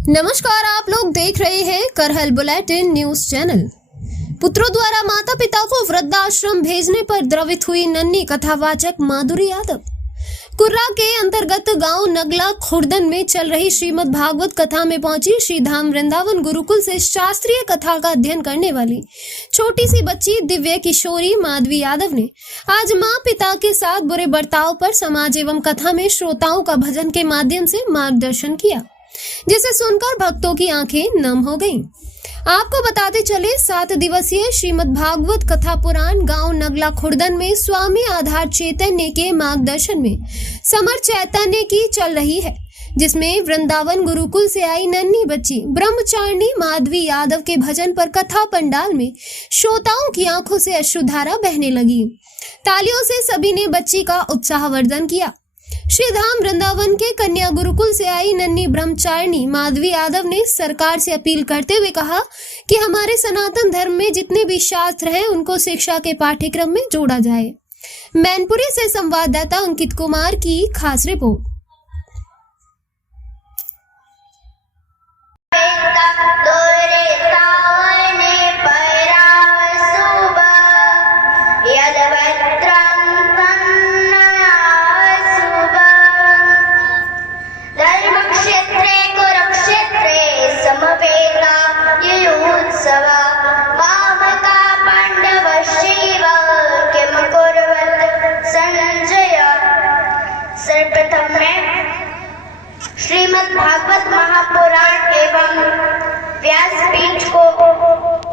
नमस्कार, आप लोग देख रहे हैं करहल बुलेटिन न्यूज चैनल। पुत्रों द्वारा माता पिता को वृद्धाश्रम भेजने पर द्रवित हुई नन्ही कथावाचक माधुरी यादव। कुर्रा के अंतर्गत गांव नगला खुर्दन में चल रही श्रीमद् भागवत कथा में पहुंची श्री धाम वृंदावन गुरुकुल से शास्त्रीय कथा का अध्ययन करने वाली छोटी सी बच्ची दिव्य किशोरी माधवी यादव ने आज मां पिता के साथ बुरे बर्ताव पर समाज एवं कथा में श्रोताओं का भजन के माध्यम से मार्गदर्शन किया, जिसे सुनकर भक्तों की आंखें नम हो गईं। आपको बताते चले 7 दिवसीय श्रीमद् भागवत कथा पुराण गांव नगला खुर्दन में स्वामी आधार चैतन्य के मार्गदर्शन में समर चैतन्य की चल रही है, जिसमें वृंदावन गुरुकुल से आई नन्ही बच्ची ब्रह्मचारिणी माधवी यादव के भजन पर कथा पंडाल में श्रोताओं की आंखों से अश्रुधारा बहने लगी। तालियों से सभी ने बच्ची का उत्साहवर्धन किया। श्री धाम वृंदावन के कन्या गुरुकुल से आई नन्ही ब्रह्मचारिणी माधवी यादव ने सरकार से अपील करते हुए कहा कि हमारे सनातन धर्म में जितने भी शास्त्र हैं उनको शिक्षा के पाठ्यक्रम में जोड़ा जाए। मैनपुरी से संवाददाता अंकित कुमार की खास रिपोर्ट। सर्वप्रथम मैं श्रीमद् भागवत महापुराण एवं व्यासपीठ को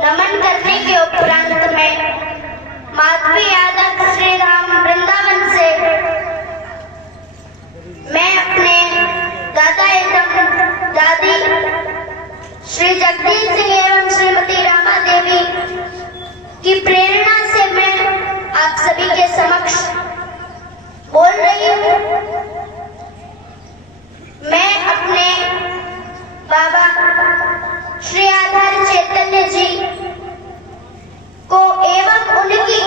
नमन करने के उपरांत में माधवी यादव श्री धाम वृंदावन से मैं अपने दादा एवं दादी श्री जगदीश सिंह एवं श्रीमती रामा देवी की प्रेरणा से मैं आप सभी के समक्ष बोल रही हूँ। मैं अपने बाबा श्री आधार चैतन्य जी को एवं उनकी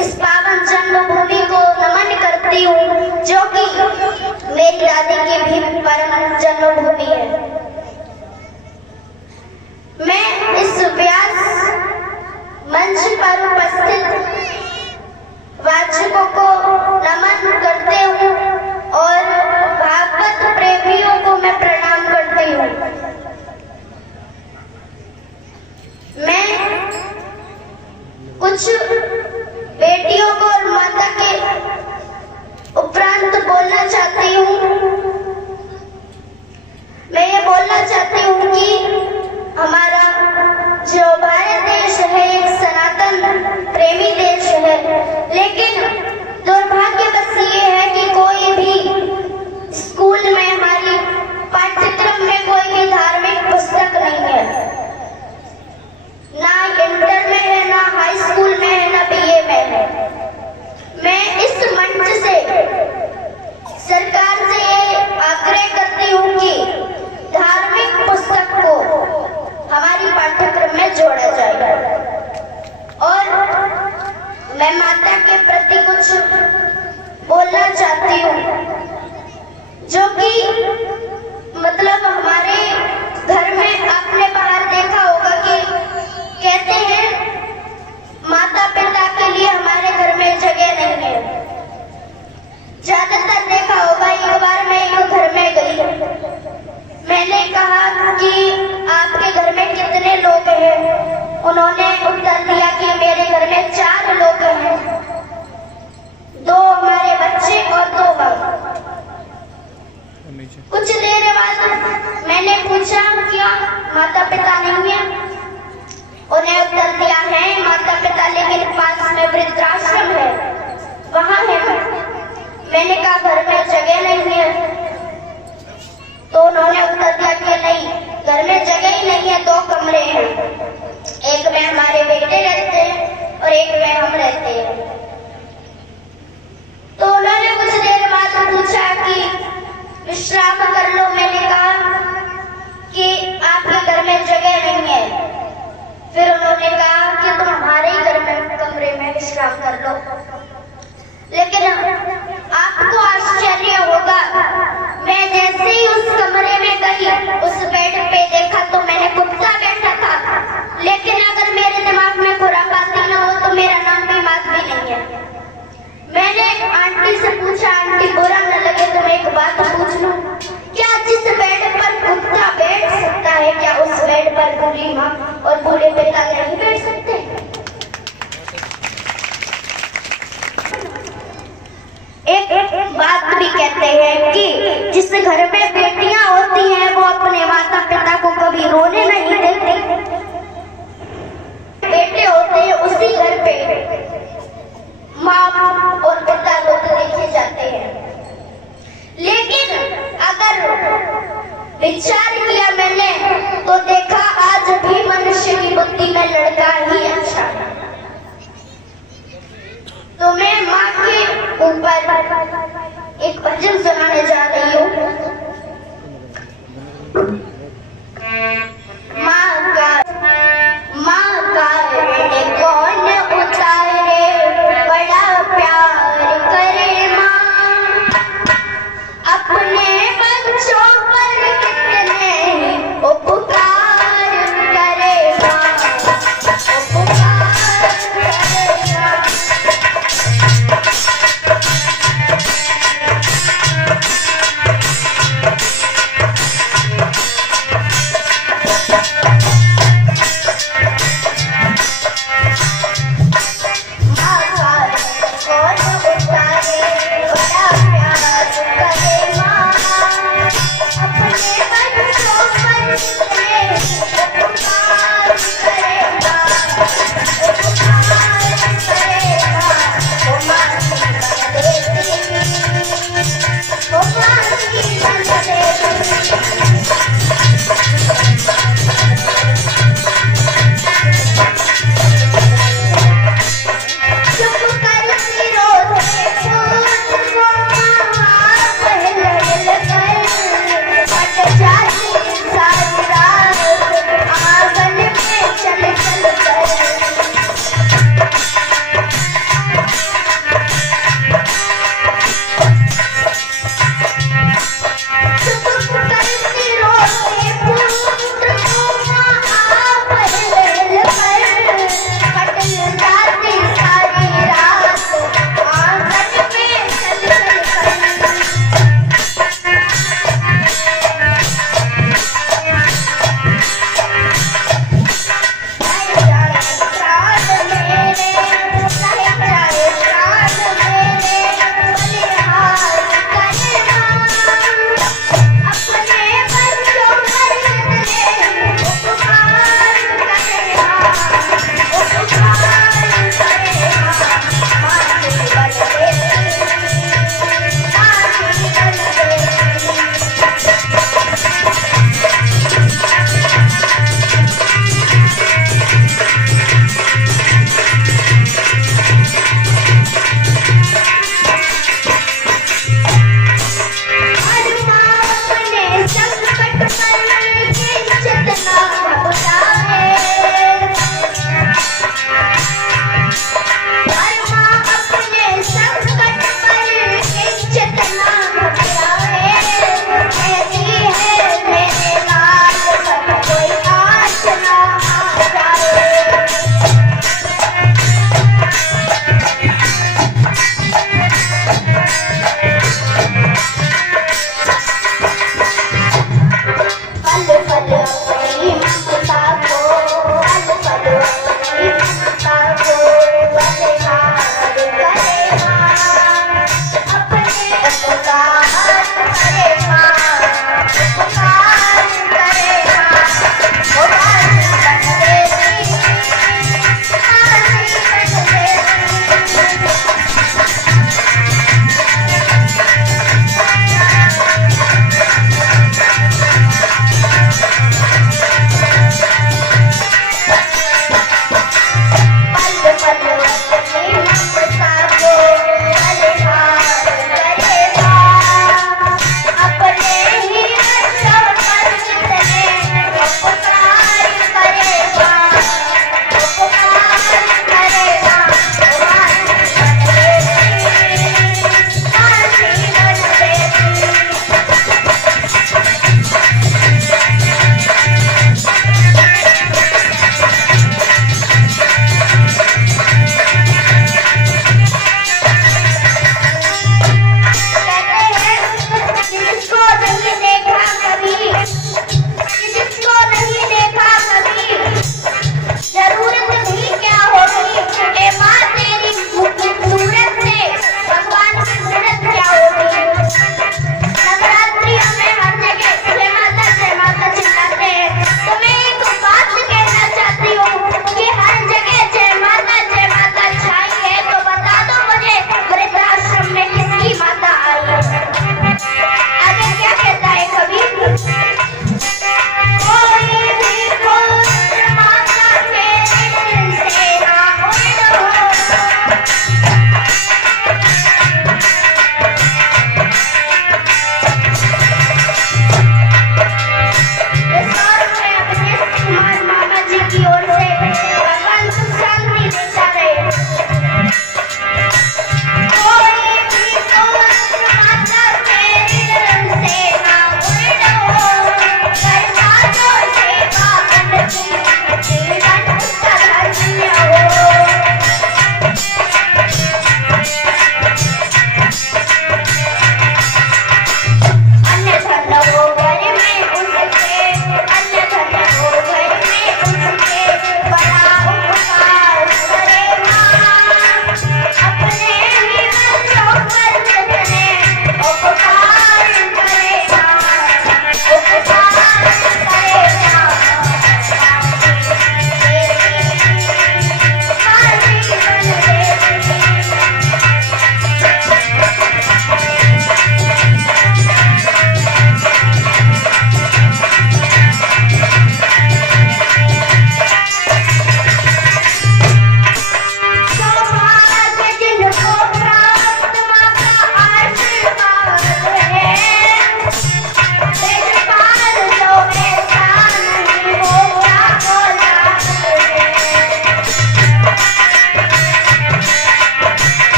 इस पावन जन्मभूमि को नमन करती हूँ, जो कि मेरी दादी की भी परम जन्मभूमि है। मैं इस व्यास मंच पर उपस्थित वाचकों को नमन करते हूँ और भागवत प्रेमियों को मैं प्रणाम करती हूँ। मैं कुछ बेटियों को और माता के उपरांत बोलना चाहती हूँ। मैं ये बोलना चाहती हूँ कि हमारा जो भारत देश है एक सनातन प्रेमी देश है, लेकिन दुर्भाग्य बस ये है कि कोई भी स्कूल में हमारी पाठ्यक्रम में कोई भी धार्मिक पुस्तक नहीं है, ना इंटर में है, ना हाई स्कूल में है, ना बीए में है। मैं इस मंच से सरकार से ये आग्रह करती हूँ कि धार्मिक पुस्तक को हमारी पाठ्यक्रम में जोड़ा जाए। और मैं माता के प्रति कुछ बोलना चाहती हूँ, जो कि मतलब हमारे घर में आपने बाहर देखा होगा कि कहते हैं माता पिता के लिए हमारे घर में जगह नहीं है। ज्यादातर देखा होगा। एक बार मैं एक घर में गई, मैंने कहा कि आपके घर में कितने लोग हैं? उन्होंने उत्तर दिया कि मेरे घर में 4 लोग हैं, 2 हमारे बच्चे और 2 हम। कुछ देर बाद मैंने पूछा क्या माता पिता नहीं है? उन्हें उत्तर दिया है माता पिता, लेकिन पास में वृद्धाश्रम है, वहां है। मैंने कहा घर में जगह नहीं है, तो उन्होंने उत्तर दिया कि नहीं, घर में जगह ही नहीं है, 2 कमरे हैं, एक में हमारे बेटे रहते हैं और एक में हम रहते हैं। तो उन्होंने कुछ देर बाद पूछा कि विश्राम कर लो। मैंने कहा कि आपके घर में जगह नहीं है। फिर उन्होंने कहा कि तुम हमारे ही घर में कमरे में विश्राम कर लो। लेकिन आपको आश्चर्य होगा, मैं जैसे ही उस कमरे में गई, उस बेड क्या जिस बेड पर कुत्ता बैठ सकता है, क्या उस बेड पर बूढ़ी माँ और बूढ़े पिता नहीं बैठ सकते? एक बात भी कहते हैं कि जिस घर में बेटियां होती हैं वो अपने माता पिता को कभी रोने नहीं देती। बेटे होते हैं उसी घर पे माँ और पिता रोते देखे जाते हैं। लेकिन अगर विचार किया मैंने तो देखा आज भी मनुष्य की बुद्धि में लड़का ही अच्छा है। तो मैं माँ के ऊपर एक भजन सुनाने जा रही हूँ।